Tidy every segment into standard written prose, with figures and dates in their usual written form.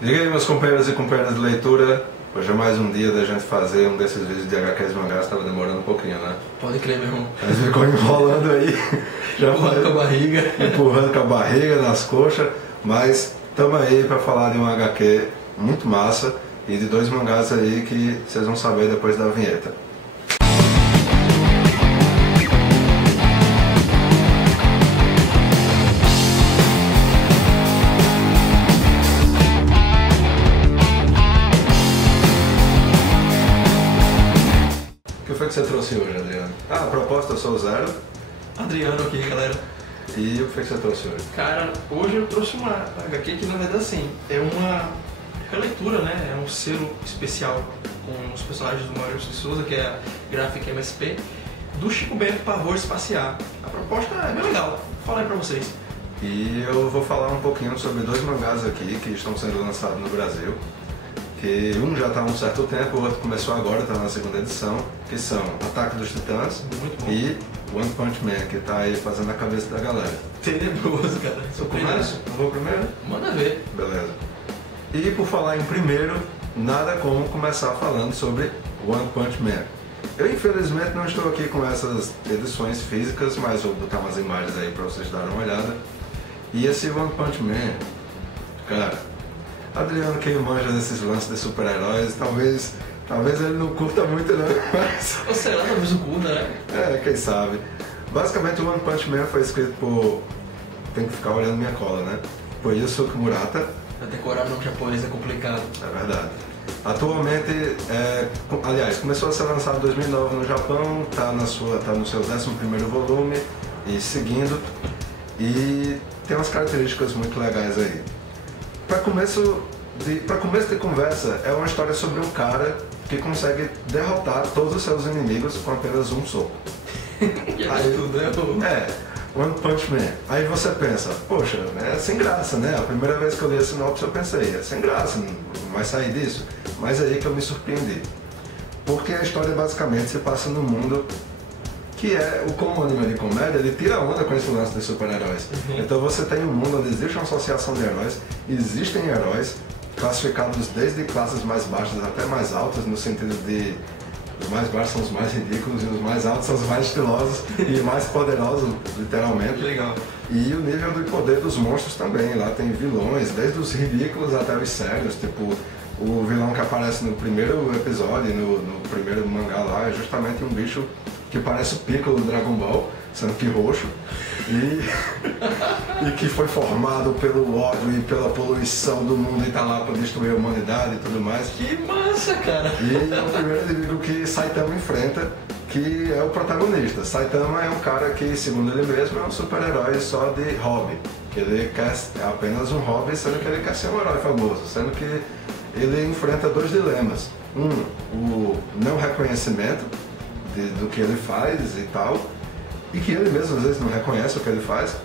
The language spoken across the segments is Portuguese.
Diga aí, meus companheiros e companheiras de leitura, hoje é mais um dia da gente fazer um desses vídeos de HQs e mangás, estava demorando um pouquinho, né? Pode crer, meu irmão. Mas ficou enrolando aí, já Empurrando com a barriga. empurrando com a barriga, nas coxas, mas estamos aí para falar de um HQ muito massa e de dois mangás aí que vocês vão saber depois da vinheta. O que foi que você trouxe hoje, Adriano? Ah, a proposta, eu sou o Zero. Adriano aqui, galera. E o que foi que você trouxe hoje? Cara, hoje eu trouxe uma HQ que na verdade assim, é uma releitura, né? É um selo especial com os personagens do Maurício de Souza, que é a Graphic MSP, do Chico Bento Pavor Espaciar. A proposta é bem legal, fala aí pra vocês. E eu vou falar um pouquinho sobre dois mangás aqui que estão sendo lançados no Brasil. Que um já está há um certo tempo, o outro começou agora, está na segunda edição, que são Ataque dos Titãs e One Punch Man, que está aí fazendo a cabeça da galera. Tenebroso, cara. Eu começo? Eu vou primeiro? Manda ver. Beleza. E por falar em primeiro, nada como começar falando sobre One Punch Man. Eu infelizmente não estou aqui com essas edições físicas, mas vou botar umas imagens aí para vocês darem uma olhada. E esse One Punch Man, cara, Adriano, quem manja desses lances de super-heróis, talvez ele não curta muito não, mas... Ou sei lá, talvez o curta, né? É, quem sabe. Basicamente o One Punch Man foi escrito por... Tem que ficar olhando minha cola, né? Por Yusuke Murata. Pra decorar o nome japonês é complicado. É verdade. Atualmente, aliás, começou a ser lançado em 2009 no Japão, tá no seu 11º volume e seguindo. E tem umas características muito legais aí. Para começo de conversa, é uma história sobre um cara que consegue derrotar todos os seus inimigos com apenas um soco. Aí tudo, né? One Punch Man. Aí você pensa, poxa, é sem graça, né? A primeira vez que eu li a sinopse eu pensei, é sem graça, não vai sair disso. Mas é aí que eu me surpreendi. Porque a história basicamente se passa num mundo que como anime de comédia, ele tira onda com esse lance de super-heróis. Então você tem um mundo onde existe uma associação de heróis, existem heróis classificados desde classes mais baixas até mais altas, no sentido de os mais baixos são os mais ridículos e os mais altos são os mais estilosos e mais poderosos, literalmente. Legal. E o nível do poder dos monstros também, lá tem vilões, desde os ridículos até os sérios, tipo o vilão que aparece no primeiro episódio, no primeiro mangá lá, é justamente um bicho que parece o Piccolo do Dragon Ball, sendo que roxo, e que foi formado pelo ódio e pela poluição do mundo e tá lá para destruir a humanidade e tudo mais. Que massa, cara! E é o primeiro inimigo que Saitama enfrenta, que é o protagonista. Saitama é um cara que, segundo ele mesmo, é um super-herói só de hobby, que ele é apenas um hobby, sendo que ele quer ser um herói famoso, sendo que ele enfrenta dois dilemas. O não reconhecimento do que ele faz e tal, e que ele mesmo às vezes não reconhece o que ele faz.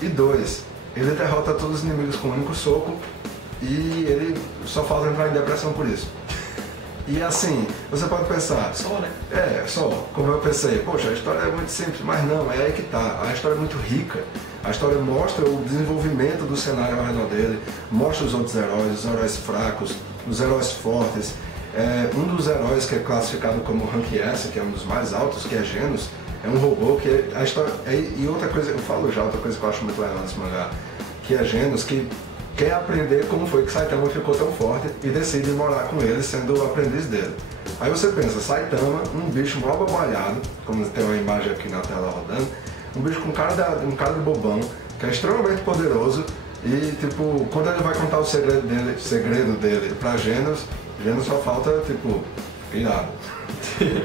E dois, ele derrota todos os inimigos com um único soco e ele só falta entrar em depressão por isso. E assim, você pode pensar... Só, né? Só. Como eu pensei, poxa, a história é muito simples, mas não, é aí que tá. A história é muito rica. A história mostra o desenvolvimento do cenário ao redor dele, mostra os outros heróis, os heróis fracos, os heróis fortes. Um dos heróis que é classificado como Rank S, que é um dos mais altos, que é Genos, é um robô que a história... E outra coisa, eu falo já, outra coisa que eu acho muito legal nesse mangá, que é Genos, que quer aprender como foi que Saitama ficou tão forte e decide morar com ele, sendo o aprendiz dele. Aí você pensa, Saitama, um bicho mal babalhado, como tem uma imagem aqui na tela rodando, um bicho com cara de bobão, que é extremamente poderoso e, tipo, quando ele vai contar o segredo dele pra Genos só falta, tipo, irado.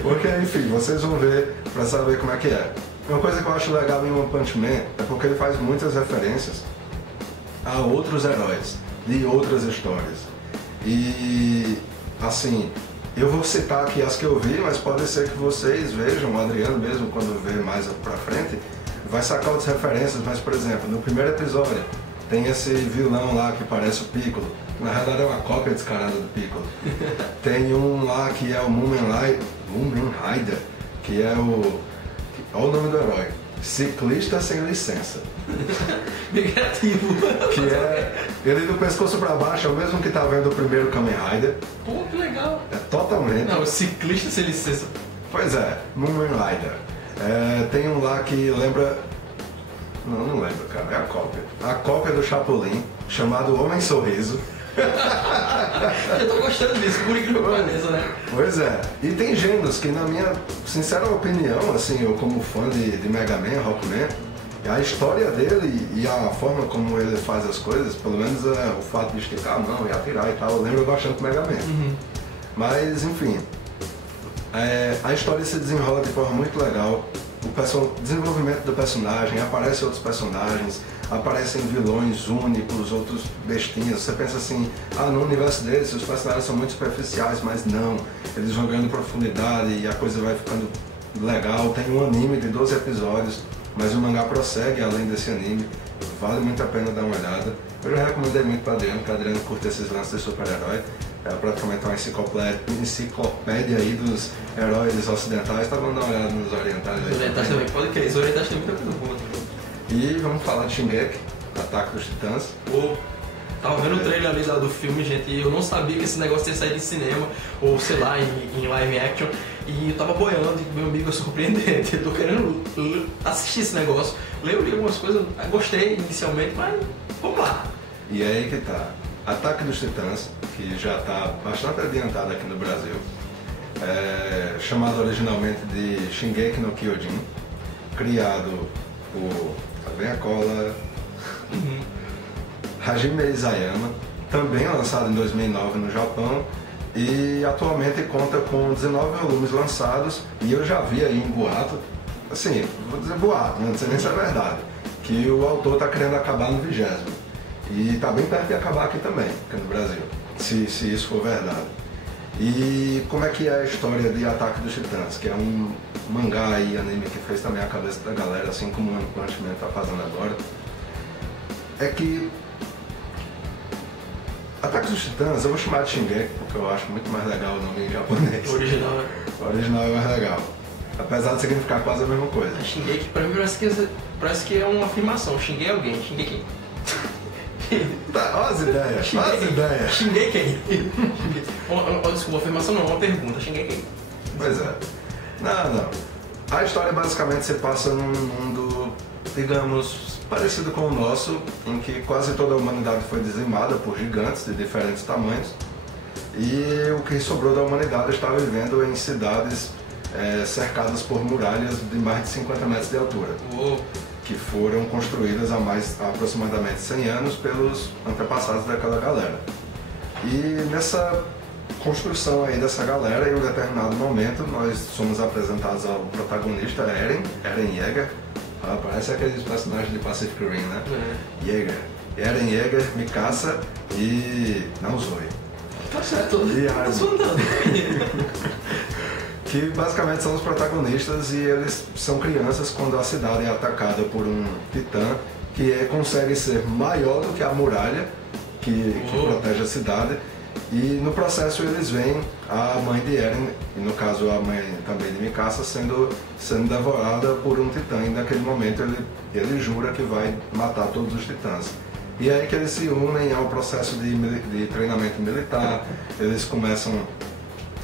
Porque, enfim, vocês vão ver pra saber como é que é. Uma coisa que eu acho legal em One Punch Man é porque ele faz muitas referências a outros heróis, de outras histórias. E, assim, eu vou citar aqui as que eu vi, mas pode ser que vocês vejam, o Adriano mesmo, quando vê mais pra frente, vai sacar outras referências, mas, por exemplo, no primeiro episódio, tem esse vilão lá que parece o Piccolo. Na realidade é uma cópia descarada do Piccolo. Tem um lá que é o Mumen Rider, que é olha o nome do herói. Ciclista sem licença. Bem criativo. Que é ele do pescoço pra baixo, é o mesmo que tá vendo o primeiro Kamen Rider. Pô, que legal. É totalmente. Não, o ciclista sem licença. Pois é, Moomin Rider. Tem um lá que lembra. Não lembro, cara, é a cópia. A cópia do Chapolin, chamado Homem Sorriso. Eu tô gostando disso, por incrível que pareça, né? Pois é, e tem gêneros que, na minha sincera opinião, assim, eu como fã de Mega Man, Rockman, a história dele e a forma como ele faz as coisas, pelo menos o fato de esticar a mão e atirar e tal, eu lembro bastante do Mega Man. Uhum. Mas, enfim, a história se desenrola de forma muito legal. O desenvolvimento do personagem, aparecem outros personagens, aparecem vilões únicos, outros bestinhas. Você pensa assim, no universo deles os personagens são muito superficiais, mas não. Eles vão ganhando profundidade e a coisa vai ficando legal. Tem um anime de 12 episódios, mas o mangá prossegue além desse anime. Vale muito a pena dar uma olhada. Eu já recomendei muito para Adriano, porque Adriano curte esses lances de super-herói. É praticamente uma enciclopédia aí dos heróis ocidentais. Tá bom dar uma olhada nos orientais aí. Os orientais também, pode crer. Os orientais têm muita coisa boa. E vamos falar de Shingeki, Ataque dos Titãs. Pô, tava vendo o trailer ali do filme, gente, e eu não sabia que esse negócio ia sair de cinema, ou sei lá, em live action. E eu tava boiando e meu amigo é surpreendente. Eu tô querendo assistir esse negócio. Li algumas coisas, gostei inicialmente, mas vamos lá. E aí que tá. Ataque dos Titãs, que já está bastante adiantado aqui no Brasil, chamado originalmente de Shingeki no Kyojin, criado por, vem a cola, Hajime Isayama, também lançado em 2009 no Japão, e atualmente conta com 19 volumes lançados, e eu já vi aí um boato, assim, vou dizer boato, não sei nem se é verdade, que o autor está querendo acabar no 20º. E está bem perto de acabar aqui também, aqui no Brasil, se isso for verdade. E como é que é a história de Ataque dos Titãs, que é um mangá e anime que fez também a cabeça da galera, assim como o One Punch Man está fazendo agora, é que Ataque dos Titãs, eu vou chamar de Shingeki, porque eu acho muito mais legal o nome em japonês. O original, né? O original é mais legal, apesar de significar quase a mesma coisa. A Shingeki, pra mim, parece que é uma afirmação. Xinguei alguém, xinguei quem? Tá, olha as ideias, olha as ideias. Xinguei quem? Desculpa, afirmação não, uma pergunta. Xinguei quem? Pois é. Não. A história basicamente se passa num mundo, digamos, parecido com o nosso, em que quase toda a humanidade foi dizimada por gigantes de diferentes tamanhos. E o que sobrou da humanidade está vivendo em cidades cercadas por muralhas de mais de 50 metros de altura. Uou. Que foram construídas há aproximadamente 100 anos pelos antepassados daquela galera. E nessa construção aí dessa galera, em um determinado momento, nós somos apresentados ao protagonista, Eren Yeager. Parece aqueles personagens de Pacific Rim, né? Yeager. Eren Yeager, Mikasa e Naozoi. Tá certo, E tá sondando. Que basicamente são os protagonistas e eles são crianças quando a cidade é atacada por um titã que consegue ser maior do que a muralha que protege a cidade, e no processo eles veem a mãe de Eren, e no caso a mãe também de Mikasa, sendo devorada por um titã, e naquele momento ele jura que vai matar todos os titãs. E é aí que eles se unem ao processo de treinamento militar, eles conhecem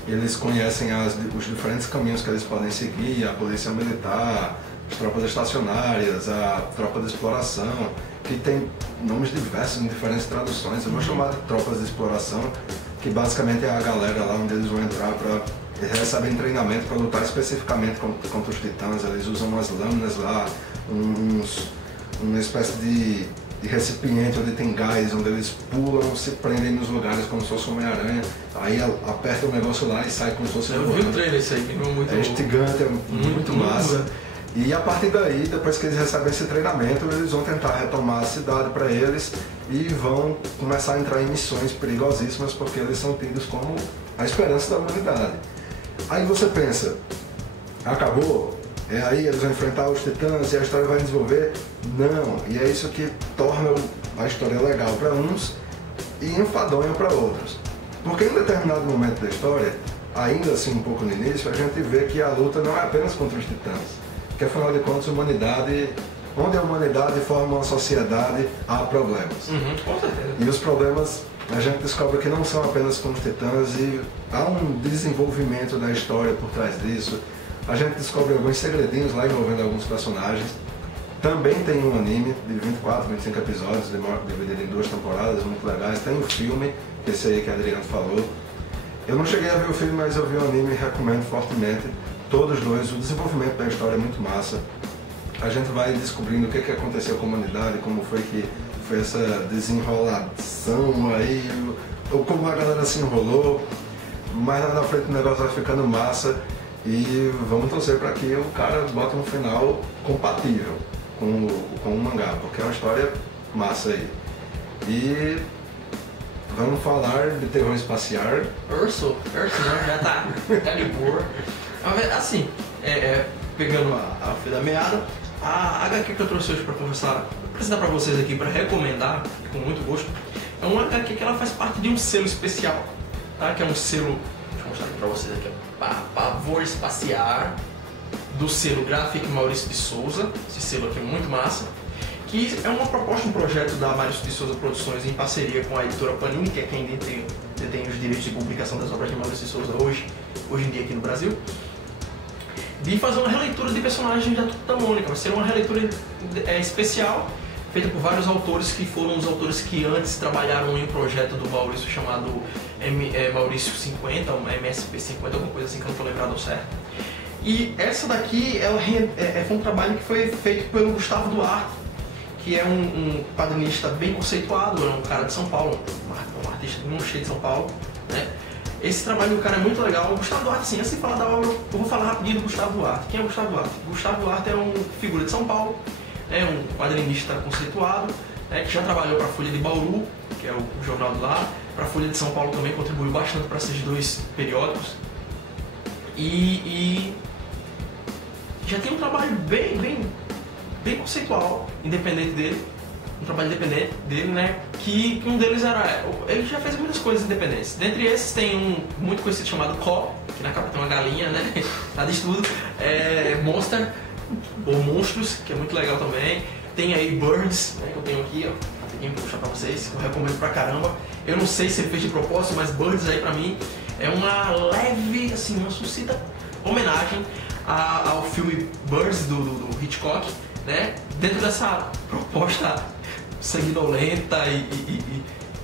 os diferentes caminhos que eles podem seguir, a polícia militar, as tropas estacionárias, a tropa de exploração, que tem nomes diversos em diferentes traduções. Eu vou chamar de tropas de exploração, que basicamente é a galera lá onde eles vão entrar eles recebem treinamento para lutar especificamente contra os titãs. Eles usam umas lâminas lá, uma espécie de recipiente onde tem gás, onde eles pulam, se prendem nos lugares como se fosse uma Homem-Aranha, aí aperta o negócio lá e sai como se fosse Eu vi o trailer isso aí, que é muito instigante, é muito massa. E a partir daí, depois que eles recebem esse treinamento, eles vão tentar retomar a cidade para eles e vão começar a entrar em missões perigosíssimas, porque eles são tidos como a esperança da humanidade. Aí você pensa, acabou? Aí eles vão enfrentar os titãs e a história vai desenvolver? Não, e é isso que torna a história legal para uns e enfadonha para outros. Porque em um determinado momento da história, ainda assim um pouco no início, a gente vê que a luta não é apenas contra os titãs, que afinal de contas a humanidade onde a humanidade forma uma sociedade, há problemas. Com certeza. E os problemas a gente descobre que não são apenas com os titãs e há um desenvolvimento da história por trás disso. A gente descobre alguns segredinhos lá envolvendo alguns personagens. Também tem um anime de 24, 25 episódios, dividido em 2 temporadas, muito legais. Tem um filme, esse aí que a Adriano falou. Eu não cheguei a ver o filme, mas eu vi o anime e recomendo fortemente. Todos dois, o desenvolvimento da história é muito massa. A gente vai descobrindo o que aconteceu com a humanidade, como foi que foi essa desenrolação aí, ou como a galera se enrolou. Mais lá na frente o negócio vai ficando massa e vamos torcer para que o cara bote um final compatível com o mangá, porque é uma história massa aí. E vamos falar de terror espacial. Urso, não, já tá de boa. Assim, pegando a fio da meada, a HQ que eu trouxe hoje para apresentar para vocês aqui, para recomendar, com muito gosto, é uma HQ que ela faz parte de um selo especial, tá? Que é um selo, deixa eu mostrar aqui para vocês aqui, Pavor Espacial, do selo Graphic Maurício de Souza. Esse selo aqui é muito massa, que é uma proposta, um projeto da Maurício de Souza Produções em parceria com a editora Panini, que é quem detém os direitos de publicação das obras de Maurício de Souza hoje em dia aqui no Brasil, de fazer uma releitura de personagens da Turma da Mônica. Vai ser uma releitura especial, feita por vários autores que foram os autores que antes trabalharam em um projeto do Maurício chamado Maurício 50, uma MSP 50, alguma coisa assim que eu não estou lembrado ao certo. E essa daqui foi um trabalho que foi feito pelo Gustavo Duarte, que é um quadrinista bem conceituado, é um cara de São Paulo, um artista muito cheio de São Paulo, né? Esse trabalho do cara é muito legal. O Gustavo Duarte, sim, antes de falar da obra, eu vou falar rapidinho do Gustavo Duarte. Quem é o Gustavo Duarte? Gustavo Duarte é uma figura de São Paulo, é um quadrinista conceituado, que já trabalhou para a Folha de Bauru, que é o jornal de lá, para a Folha de São Paulo também, contribuiu bastante para esses 2 periódicos. E já tem um trabalho bem conceitual, independente dele, um trabalho independente dele, né? Que um deles era... Ele já fez muitas coisas independentes. Dentre esses tem um muito conhecido chamado Có, que na capa tem uma galinha, né? Nada de tudo. Monster, ou Monstros, que é muito legal também. Tem aí Birds, né? Que eu tenho aqui, ó. Vou puxar pra vocês, que eu recomendo pra caramba. Eu não sei se ele fez de propósito, mas Birds aí pra mim é uma leve, assim, uma sucinta homenagem ao filme Birds do Hitchcock, né? Dentro dessa proposta sanguinolenta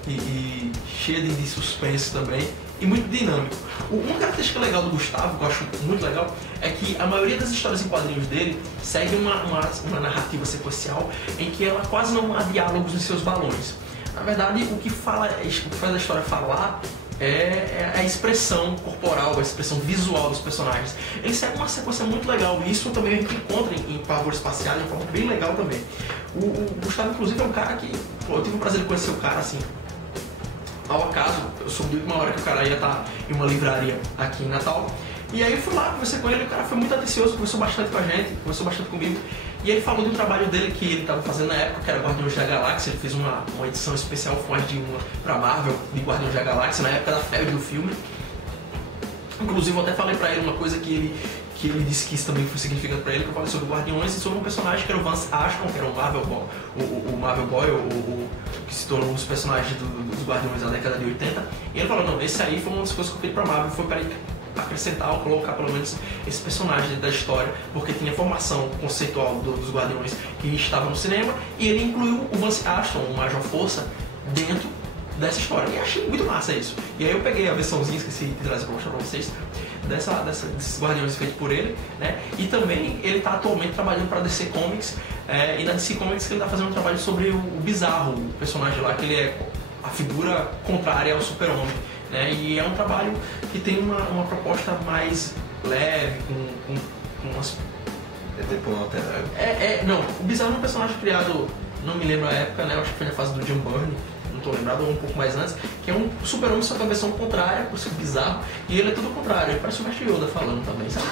e cheia de suspense também, e muito dinâmico. Uma característica legal do Gustavo, que eu acho muito legal, é que a maioria das histórias em quadrinhos dele segue uma narrativa sequencial em que ela quase não há diálogos nos seus balões. Na verdade, o que faz a história falar é a expressão corporal, a expressão visual dos personagens. Ele segue uma sequência muito legal, e isso também a gente encontra em Pavor Espacial, de uma forma bem legal também. O Gustavo, inclusive, é um cara que... eu tive o prazer de conhecer o cara, assim, ao acaso. Eu soube de uma hora que o cara ia estar em uma livraria aqui em Natal, e aí eu fui lá, conversei com ele, o cara foi muito atencioso, conversou bastante com a gente, conversou bastante comigo. E ele falou do trabalho dele que ele estava fazendo na época, que era Guardiões da Galáxia. Ele fez uma edição especial, foi mais de uma pra Marvel, de Guardiões da Galáxia, na época da febre do filme. Inclusive, eu até falei pra ele uma coisa que ele disse que isso também foi significante pra ele, que eu falei sobre Guardiões e sobre um personagem que era o Vance Ashton, que era o Marvel Boy, o Marvel Boy, que se tornou um dos personagens dos Guardiões da década de 80. E ele falou, não, esse aí foi uma das coisas que eu pedi pra Marvel, foi para ele acrescentar ou colocar pelo menos esse personagem da história, porque tinha formação conceitual dos Guardiões que estava no cinema, e ele incluiu o Vance Ashton, o Major Força, dentro dessa história. E achei muito massa isso. E aí eu peguei a versãozinha, esqueci de trazer para mostrar para vocês, desses Guardiões feitos por ele, né? E também ele está atualmente trabalhando para a DC Comics, e na DC Comics ele está fazendo um trabalho sobre o Bizarro, o personagem lá, que ele é a figura contrária ao Super-Homem. Né? E é um trabalho que tem uma proposta mais leve, com umas... É tipo um alter ego? Não, o Bizarro é um personagem criado, não me lembro a época, né? Eu acho que foi na fase do John Byrne, não estou lembrado, ou um pouco mais antes, que é um Super-Homem, só que a versão contrária, por ser bizarro, e ele é tudo contrário, ele parece o Mestre Yoda falando também, sabe?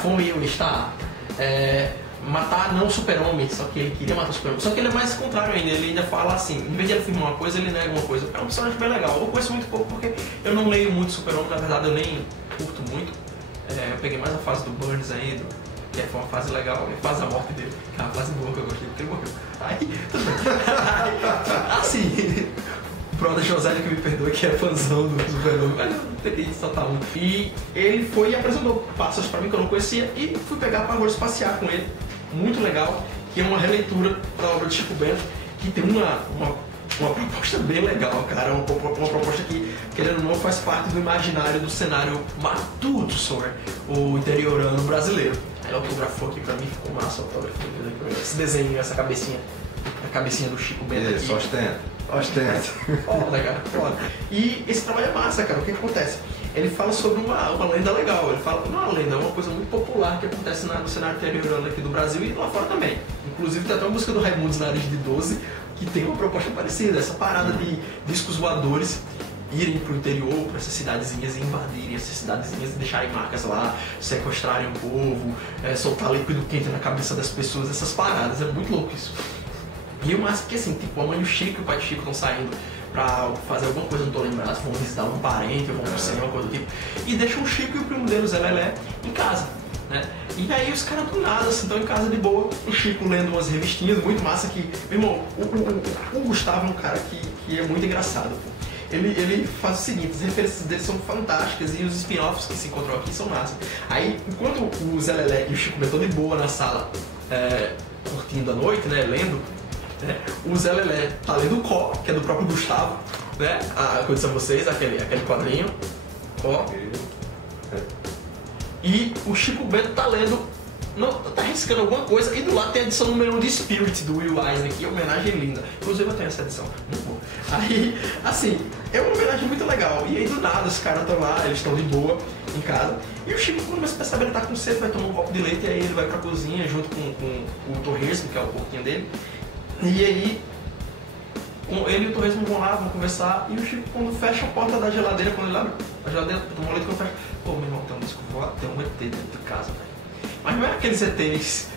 Fome eu está... matar não o Super-Homem, só que ele queria matar o Super-Homem. Só que ele é mais contrário ainda, ele ainda fala assim, em vez de ele afirmar uma coisa, ele nega uma coisa. É um personagem bem legal. Eu conheço muito pouco porque eu não leio muito Super-Homem, na verdade eu nem curto muito. Eu peguei mais a fase do Burns aí, que foi uma fase legal, a fase da morte dele, que é uma fase boa que eu gostei, porque ele morreu. Aí, tudo bem. Assim, o brother José, que me perdoe, que é fãzão do Super-Homem, mas eu teria que soltar um. E ele foi e apresentou passos pra mim que eu não conhecia, e fui pegar para agora passear com ele, muito legal, que é uma releitura da obra de Chico Bento, que tem uma proposta bem legal, cara, uma proposta que, querendo ou não, faz parte do imaginário do cenário matuto sobre o interiorano brasileiro. Ele autografou aqui pra mim, ficou massa o autógrafo, esse desenho, essa cabecinha, a cabecinha do Chico Bento aqui. Isso, ostenta. Foda, cara, foda. E esse trabalho é massa, cara, o que acontece? Ele fala sobre uma lenda legal, ele fala, não é uma lenda, é uma coisa muito popular que acontece no cenário interiorano aqui do Brasil e lá fora também. Inclusive tem até uma música do Raimundos Nariz de 12, que tem uma proposta parecida, essa parada de discos voadores irem pro interior, para essas cidadezinhas e invadirem essas cidadezinhas e deixarem marcas lá, sequestrarem o povo, soltar líquido quente na cabeça das pessoas, essas paradas, é muito louco isso. E o máximo que assim, tipo, a mãe do Chico e o pai do Chico estão saindo pra fazer alguma coisa, não tô lembrado, vão visitar um parente, vão pro cinema, uma coisa do tipo, e deixam o Chico e o primo dele, o Zé Lelé, em casa, né? E aí os caras do nada, assim, estão em casa de boa, o Chico lendo umas revistinhas, muito massa que, meu irmão, o Gustavo é um cara que é muito engraçado, pô. Ele faz o seguinte, as referências dele são fantásticas e os spin-offs que se encontram aqui são massa. Aí, enquanto o Zé Lelé e o Chico Bento de boa na sala, curtindo a noite, né, lendo, né, o Zé Lelé tá lendo o Có, que é do próprio Gustavo, né, que eu disse a vocês, aquele quadrinho, Có. E o Chico Bento tá lendo, não, tá riscando alguma coisa, e do lado tem a edição número 1 de Spirit, do Will Eisner, que é uma homenagem linda. Inclusive eu tenho essa edição, muito boa. Aí, assim, é uma homenagem muito legal. E aí do nada os caras estão lá, eles estão de boa em casa. E o Chico, quando começa a perceber, ele tá com sede, vai tomar um copo de leite, e aí ele vai pra cozinha junto com o Torresmo, que é o porquinho dele. E aí, ele e o Torresmo vão lá, vão conversar, e o Chico, quando fecha a porta da geladeira, quando ele abre a geladeira, toma um leite, quando fecha, pô, meu irmão, tem um disco voado, tem um ET dentro de casa, velho. Mas não é aqueles ETs,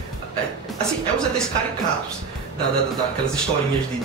assim, é os ETs caricatos, daquelas historinhas de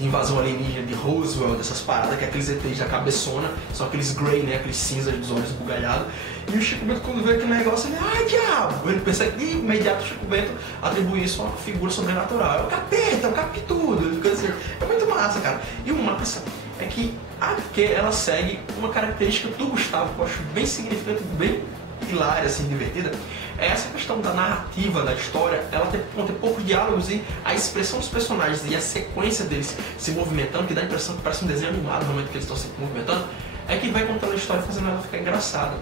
invasão alienígena, de Roswell, dessas paradas, que é aqueles ETs da cabeçona, são aqueles grey, né, aqueles cinzas dos olhos bugalhados. E o Chico Bento, quando vê aquele negócio, ele, ai diabo! Ele pensa, e imediato o Chico Bento atribui isso a uma figura sobrenatural. É o capeta, é o capitudo, ele fica assim, é muito massa, cara. E o massa é que a HQ, ela segue uma característica do Gustavo, que eu acho bem significante, bem hilária, assim, divertida, é essa questão da narrativa, da história, ela tem poucos diálogos e a expressão dos personagens e a sequência deles se movimentando, que dá a impressão que parece um desenho animado no momento que eles estão se movimentando, é que vai contando a história, fazendo ela ficar engraçada.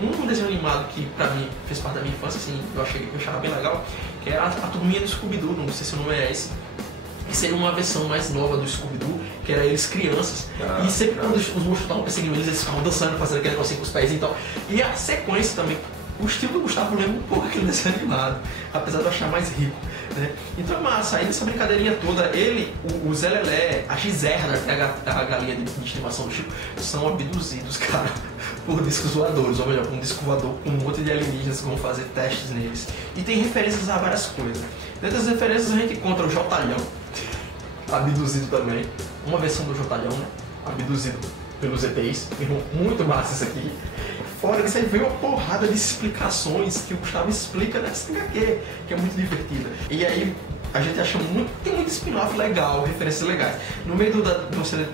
Um desenho animado que pra mim fez parte da minha infância, assim, eu achava bem legal, que era a turminha do Scooby-Doo, não sei se o nome é esse, que seria uma versão mais nova do Scooby-Doo, que era eles crianças. E sempre quando os monstros estavam perseguindo eles ficavam dançando, fazendo aquele negocinho com os pés e tal. E a sequência também, o estilo do Gustavo lembra um pouco aquele desenho animado, apesar de eu achar mais rico, né? Então é massa, aí nessa brincadeirinha toda, ele, o Zé Lelé, a Giserna, que é a galinha de estimação do Chico, são abduzidos, cara, por discos voadores, ou melhor, por um disco voador com um monte de alienígenas que vão fazer testes neles. E tem referências a várias coisas. Dentre as referências a gente encontra o Jotalhão, abduzido também, uma versão do Jotalhão, né? Abduzido pelos ETs, muito massa isso aqui. Fora disso aí veio uma porrada de explicações que o Gustavo explica nessa HQ, que é muito divertida. E aí a gente acha muito, tem muito spin-off legal, referências legais. No meio da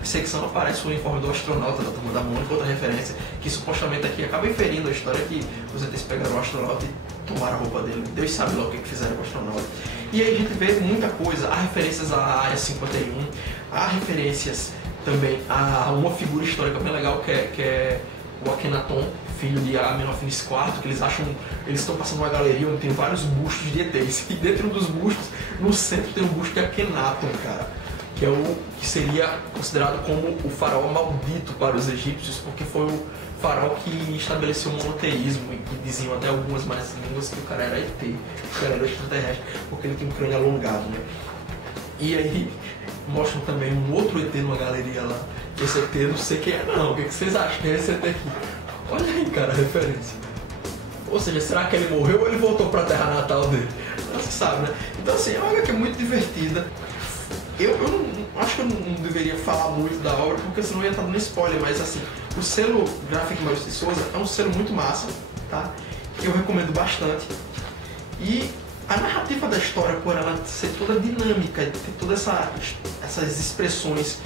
perseguição aparece o uniforme do astronauta da Turma da Mônica, outra referência, que supostamente aqui acaba inferindo a história que os ETs pegaram o astronauta e tomaram a roupa dele. Deus sabe lá o que fizeram com o astronauta. E aí a gente vê muita coisa, há referências à Área 51, há referências também a uma figura histórica bem legal que é o Akhenaton, filho de Amenófis IV, que eles estão passando uma galeria onde tem vários bustos de ETs. E dentro dos bustos, no centro tem um busto de Akhenaton, cara, que é o que seria considerado como o faraó maldito para os egípcios, porque foi o faraó que estabeleceu o monoteísmo e que diziam até algumas mais línguas que o cara era ET, o cara era extraterrestre, porque ele tem um crânio alongado, né? E aí mostram também um outro ET numa galeria lá. Esse ET não sei quem é não, o que vocês acham que é esse ET aqui? Olha aí, cara, a referência. Ou seja, será que ele morreu ou ele voltou pra terra natal dele? Não se sabe, né? Então assim, é uma HQ muito divertida. Eu não, acho que eu não deveria falar muito da obra, porque senão eu ia estar dando spoiler, mas assim, o selo Graphic Maurício de Souza é um selo muito massa, tá? eu recomendo bastante. E a narrativa da história, por ela ser toda dinâmica, ter todas essas expressões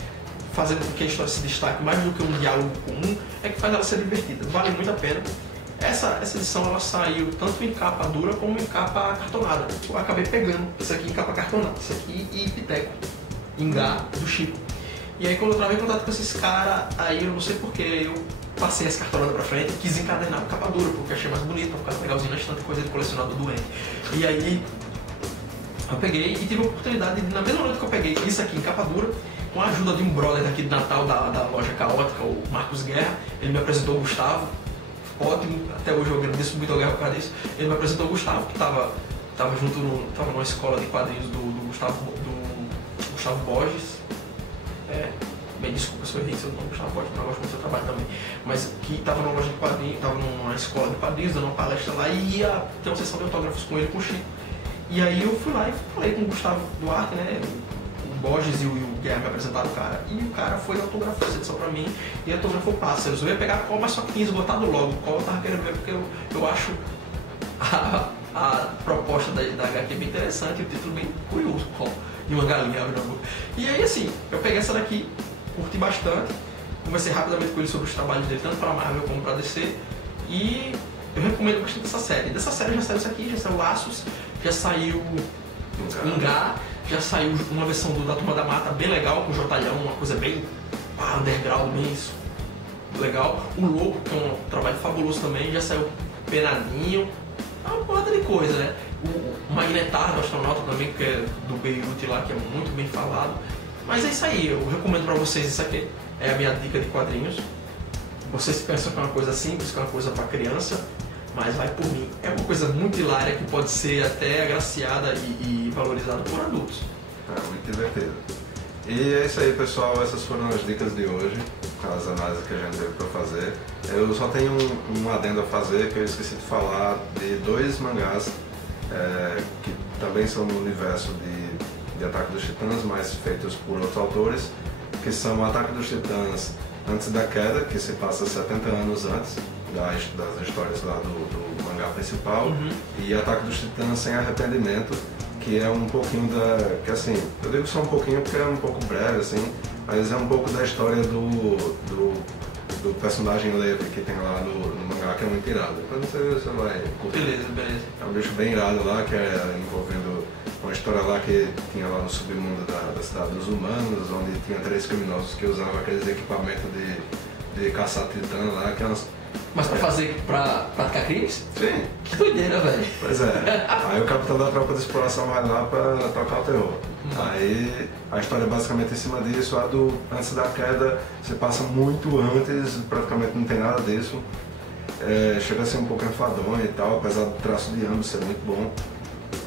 fazendo com que a história se destaque mais do que um diálogo comum, é que faz ela ser divertida. Vale muito a pena. Essa edição ela saiu tanto em capa dura como em capa cartonada. Eu acabei pegando isso aqui em capa cartonada, isso aqui e Piteco, Ingá, do Chico. E aí quando eu travei em contato com esses caras, aí eu não sei porquê, eu passei essa cartonada pra frente e quis encadenar com capa dura, porque eu achei mais bonito, pra ficar legalzinho na estante, coisa de colecionador doente. E aí eu peguei e tive a oportunidade de, na mesma noite que eu peguei isso aqui em capa dura, com a ajuda de um brother daqui de Natal da loja Caótica, o Marcos Guerra, ele me apresentou o Gustavo, ótimo, até hoje eu agradeço muito ao Guerra por causa disso. Ele me apresentou o Gustavo, que tava tava numa escola de quadrinhos do Gustavo Borges. Bem, desculpa se eu errei seu nome, Gustavo Borges, não gosto muito do seu trabalho também. Mas que tava numa loja de quadrinhos, tava numa escola de quadrinhos, dando uma palestra lá e ia ter uma sessão de autógrafos com ele, com o Chico. E aí eu fui lá e falei com o Gustavo Duarte, né? O Borges e o Guerra me apresentaram o cara. E o cara foi e autografou essa edição pra mim e autografou Pássaros. Eu ia pegar a cola, mas só que tinha esgotado logo. O cola eu tava querendo ver porque eu acho a proposta da HQ bem interessante e o título bem curioso, cola. E uma galinha abre na boca. E aí assim, eu peguei essa daqui, curti bastante, conversei rapidamente com ele sobre os trabalhos dele, tanto pra Marvel como pra DC. E eu recomendo bastante essa série. Dessa série já saiu isso aqui, já saiu Laços, já saiu Ingá, já saiu uma versão da Turma da Mata bem legal, com o Jotalhão, uma coisa bem underground, bem legal. O Louco, que é um trabalho fabuloso também, já saiu Penadinho, uma porrada de coisa, né? O Magnetar do Astronauta também, que é do Beirute lá, que é muito bem falado. Mas é isso aí, eu recomendo pra vocês isso aqui. É a minha dica de quadrinhos. Vocês pensam que é uma coisa simples, que é uma coisa pra criança, mas vai por mim. É uma coisa muito hilária que pode ser até agraciada e valorizada por adultos. Muito divertido. E é isso aí, pessoal. Essas foram as dicas de hoje, as análises que a gente teve para fazer. Eu só tenho um adendo a fazer, que eu esqueci de falar de 2 mangás que também são no universo de Ataque dos Titãs, mas feitos por outros autores, que são Ataque dos Titãs Antes da Queda, que se passa 70 anos antes das histórias lá do mangá principal, e Ataque dos Titãs Sem Arrependimento, que é um pouquinho que assim, eu digo só um pouquinho porque é um pouco breve, assim, mas é um pouco da história do personagem Levi que tem lá no mangá, que é muito irado. Depois você vai curtir. Beleza. É um bicho bem irado lá, que é envolvendo uma história lá que tinha lá no submundo da cidade dos humanos, onde tinha 3 criminosos que usavam aqueles equipamentos de caçar titã lá, que é umas... Mas pra praticar crimes? Sim. Que doideira, velho. Pois é. Aí o capitão da tropa de exploração vai lá pra tocar o terror. Aí a história é basicamente em cima disso. A do Antes da Queda se passa muito antes, praticamente não tem nada disso. Chega a ser um pouco enfadonho e tal, apesar do traço de ambos ser muito bom.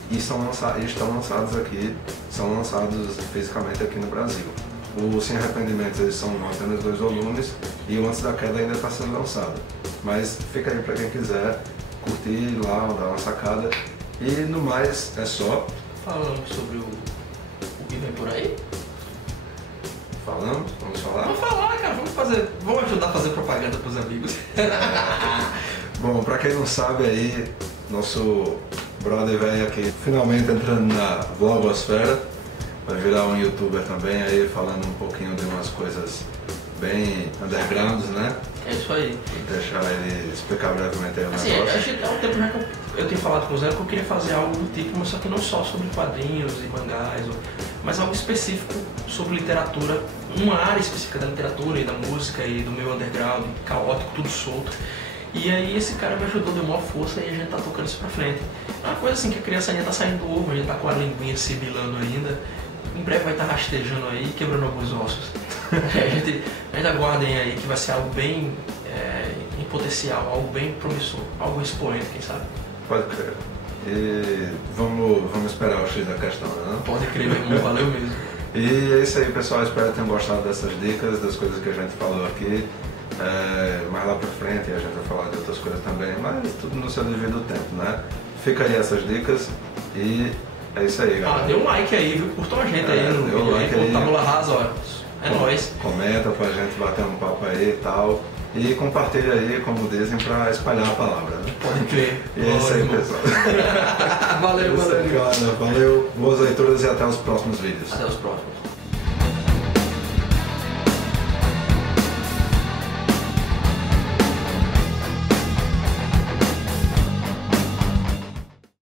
E estão lançados aqui, são lançados fisicamente aqui no Brasil. O Sem Arrependimentos, eles são apenas 2 volumes e o Antes da Queda ainda está sendo lançado. Mas fica aí para quem quiser curtir lá, dar uma sacada. E no mais, é só. Falando sobre o que vem por aí? Falamos? Vamos falar? Vamos falar, cara, vamos ajudar a fazer propaganda pros amigos. Bom, para quem não sabe aí, nosso brother velho aqui finalmente entrando na vlogosfera. Vai virar um youtuber também aí, falando um pouquinho de umas coisas bem undergrounds, né? É isso aí. Vou deixar ele explicar brevemente aí o assim, negócio. Há um tempo já que eu tenho falado com o Zé que eu queria fazer algo do tipo, mas só que não só sobre quadrinhos e mangás, mas algo específico sobre literatura, uma área específica da literatura e da música e do meu underground, caótico, tudo solto. E aí esse cara me ajudou, deu maior força e a gente tá tocando isso pra frente. É uma coisa assim que a criança ainda tá saindo do ovo, a gente tá com a linguinha sibilando ainda. Em breve vai estar rastejando aí, quebrando alguns ossos. Ainda aguardem aí que vai ser algo bem em potencial, algo bem promissor, algo expoente, quem sabe. Pode crer. E vamos esperar o X da questão, né? Pode crer, meu irmão, valeu mesmo. E é isso aí, pessoal. Espero que tenham gostado dessas dicas, das coisas que a gente falou aqui. Mais lá pra frente a gente vai falar de outras coisas também, mas tudo no seu devido tempo, né? Fica aí essas dicas e é isso aí, galera. Dê um like aí, viu? Curtam a gente aí no vídeo, like aí. Tábula rasa, ó. É nóis. Comenta pra gente bater um papo aí e tal. e compartilha aí, como dizem, para espalhar a palavra. Né? Pode crer. E é isso aí, pessoal. Valeu, Valeu, boas leituras e até os próximos vídeos. Até os próximos.